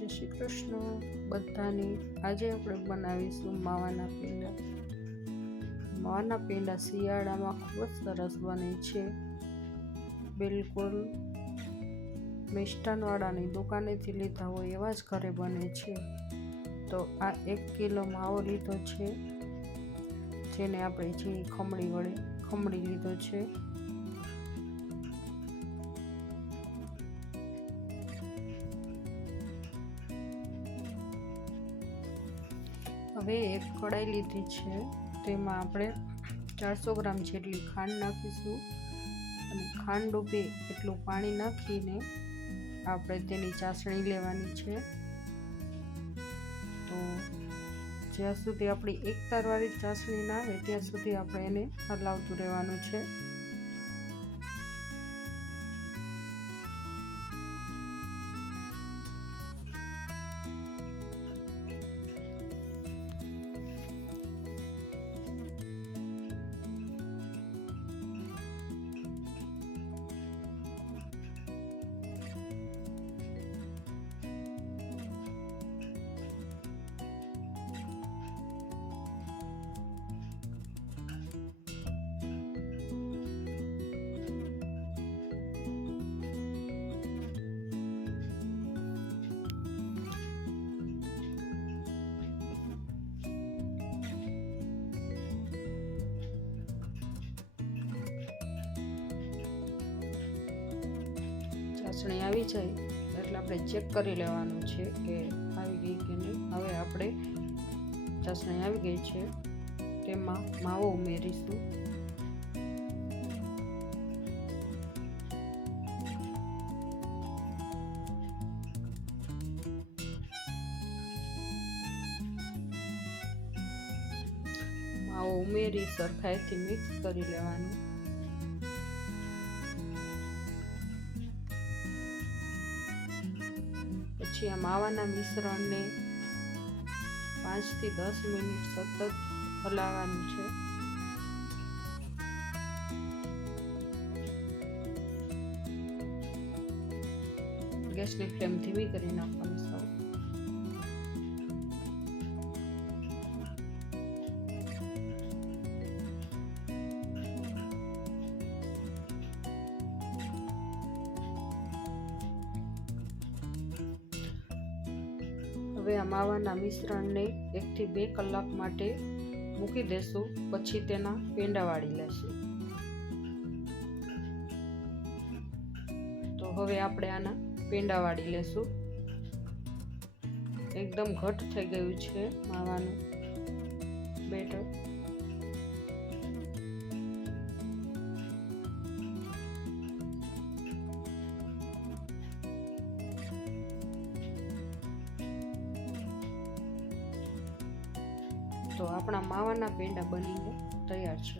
જય શ્રી કૃષ્ણ બધાને। આજે આપણે બનાવીશું માવાના પેંડા। માવાના પેંડા શિયાળામાં ખૂબ જ સરસ બને છે। બિલકુલ મિષ્ટાનવાળાની દુકાનેથી લીધા હોય એવા જ ઘરે બને છે। તો આ 1 કિલો માવો લીધો છે, જેને આપણે ઝીણી ખમણી વડે ખમણી લીધો છે। હવે એક કડાઈ લીધી છે, તેમાં આપણે 400 ગ્રામ જેટલી ખાંડ નાખીશું અને ખાંડ ડૂબે એટલું પાણી નાખીને આપણે તેની ચાસણી લેવાની છે। તો જ્યાં સુધી આપણી એક તારવાળી ચાસણી ના આવે ત્યાં સુધી આપણે એને હલાવતું રહેવાનું છે। ચાસણી આવી જાય એટલે આપણે ચેક કરી લેવાનું છે કે આવી ગઈ કે નહીં। હવે આપણે ચાસણી આવી ગઈ છે, તેમાં માવો ઉમેરીશું। માવો ઉમેરી સરખાઈથી મિક્સ કરી લેવાનું। પછી આ માવાના મિશ્રણને 5 થી 10 મિનિટ સતત હલાવવાનું છે। ગેસની ફ્લેમ ધીમી કરી નાખવાની સાવ। હવે આ માવાના મિશ્રણને 1 થી 2 કલાક માટે મૂકી દેશું, પછી તેના પેંડા વાળી લેશું। તો હવે આપણે આના પેંડા વાળી લેશું। એકદમ ઘટ થઈ ગયું છે માવાનું બેટર। તો આપણા માવાના પેંડા બનીને તૈયાર છે।